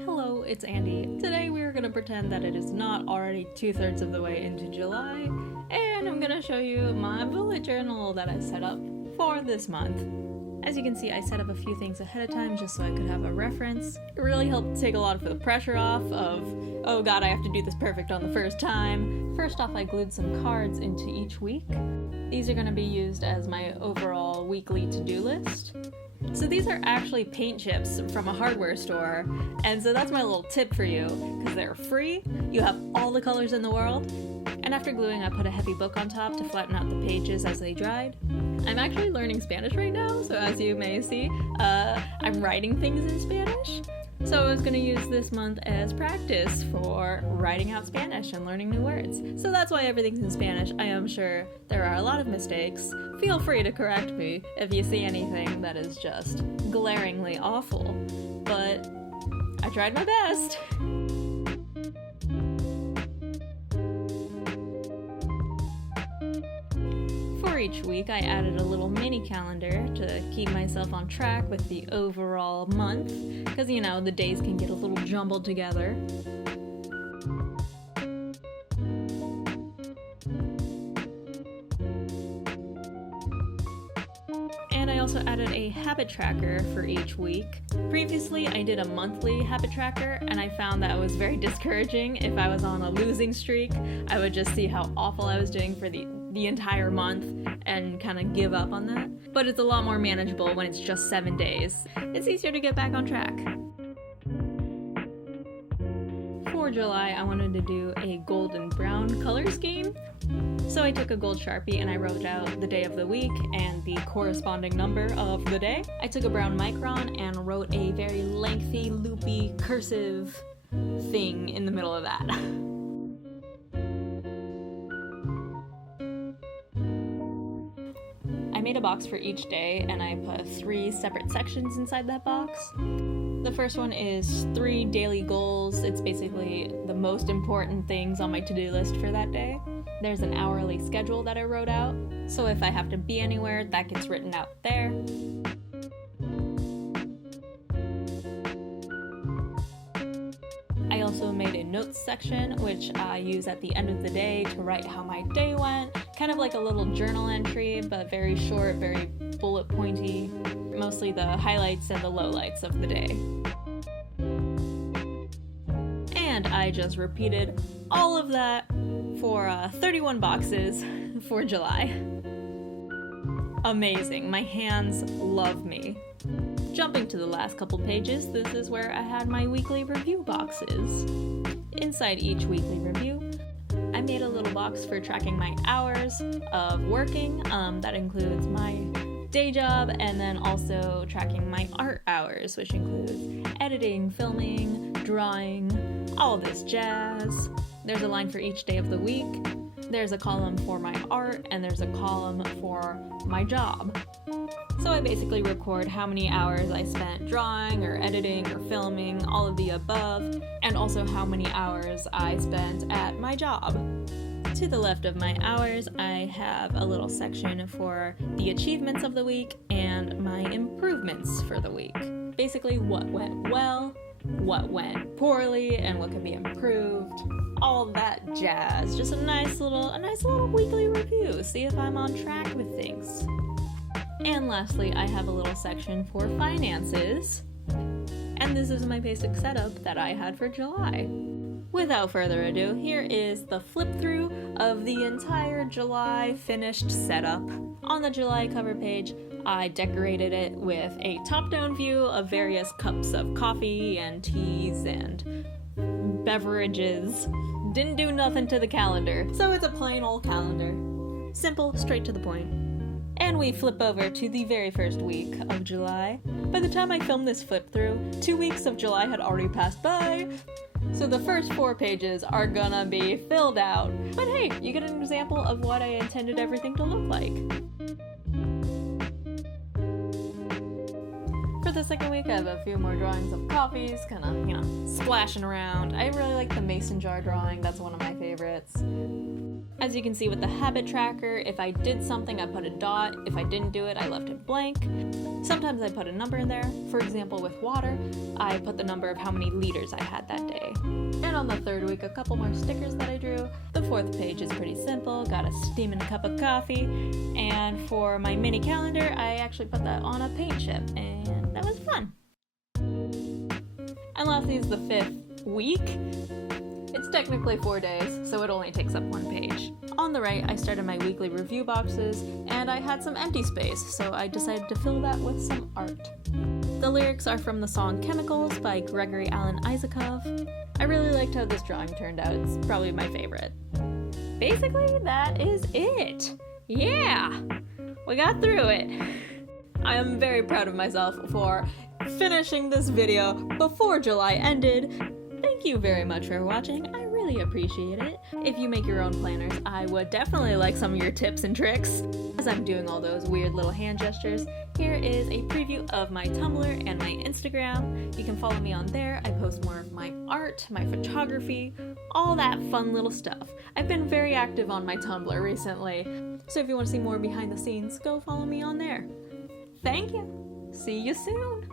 Hello, it's Andy. Today we are going to pretend that it is not already 2/3 of the way into July, and I'm going to show you my bullet journal that I set up for this month. As you can see, I set up a few things ahead of time just so I could have a reference. It really helped take a lot of the pressure off of, oh god, I have to do this perfect on the first time. First off, I glued some cards into each week. These are going to be used as my overall weekly to-do list. So these are actually paint chips from a hardware store, and so that's my little tip for you, because they're free, you have all the colors in the world, and after gluing I put a heavy book on top to flatten out the pages as they dried. I'm actually learning Spanish right now, so as you may see, I'm writing things in Spanish. So I was going to use this month as practice for writing out Spanish and learning new words. So that's why everything's in Spanish. I am sure there are a lot of mistakes. Feel free to correct me if you see anything that is just glaringly awful. But I tried my best. For each week, I added a little mini calendar to keep myself on track with the overall month, because you know, the days can get a little jumbled together. And I also added a habit tracker for each week. Previously, I did a monthly habit tracker, and I found that it was very discouraging. If I was on a losing streak, I would just see how awful I was doing for the entire month and kind of give up on that. But it's a lot more manageable when it's just 7 days. It's easier to get back on track. For July, I wanted to do a golden brown color scheme. So I took a gold Sharpie and I wrote out the day of the week and the corresponding number of the day. I took a brown micron and wrote a very lengthy, loopy, cursive thing in the middle of that. I made a box for each day and I put 3 separate sections inside that box. The first one is 3 daily goals. It's basically the most important things on my to-do list for that day. There's an hourly schedule that I wrote out, so if I have to be anywhere, that gets written out there. I also made a notes section, which I use at the end of the day to write how my day went. Kind of like a little journal entry, but very short, very bullet pointy. Mostly the highlights and the lowlights of the day. And I just repeated all of that for 31 boxes for July. Amazing, my hands love me. Jumping to the last couple pages, this is where I had my weekly review boxes. Inside each weekly review, I made a little box for tracking my hours of working. That includes my day job and then also tracking my art hours, which include editing, filming, drawing, all this jazz. There's a line for each day of the week. There's a column for my art and there's a column for my job. So I basically record how many hours I spent drawing or editing or filming, all of the above, and also how many hours I spent at my job. To the left of my hours, I have a little section for the achievements of the week and my improvements for the week. Basically what went well, what went poorly, and what could be improved. All that jazz. Just a nice little weekly review. See if I'm on track with things. And lastly, I have a little section for finances. And this is my basic setup that I had for July. Without further ado, here is the flip through of the entire July finished setup. On the July cover page, I decorated it with a top-down view of various cups of coffee and teas and beverages. Didn't do nothing to the calendar, so it's a plain old calendar. Simple, straight to the point. And we flip over to the very first week of July. By the time I filmed this flip through, 2 weeks of July had already passed by. So the first 4 pages are gonna be filled out. But hey, you get an example of what I intended everything to look like. For the second week, I have a few more drawings of coffees, kinda, splashing around. I really like the mason jar drawing, that's one of my favorites. As you can see with the habit tracker, if I did something, I put a dot. If I didn't do it, I left it blank. Sometimes I put a number in there. For example, with water, I put the number of how many liters I had that day. And on the third week, a couple more stickers that I drew. The fourth page is pretty simple, got a steaming cup of coffee. And for my mini calendar, I actually put that on a paint chip, and that was fun. And lastly is the fifth week. It's technically 4 days, so it only takes up one page. On the right, I started my weekly review boxes, and I had some empty space, so I decided to fill that with some art. The lyrics are from the song Chemicals by Gregory Alan Isakov. I really liked how this drawing turned out, it's probably my favorite. Basically, that is it! Yeah! We got through it! I am very proud of myself for finishing this video before July ended. Thank you very much for watching, I really appreciate it. If you make your own planners, I would definitely like some of your tips and tricks. As I'm doing all those weird little hand gestures, here is a preview of my Tumblr and my Instagram. You can follow me on there, I post more of my art, my photography, all that fun little stuff. I've been very active on my Tumblr recently, so if you want to see more behind the scenes, go follow me on there. Thank you! See you soon!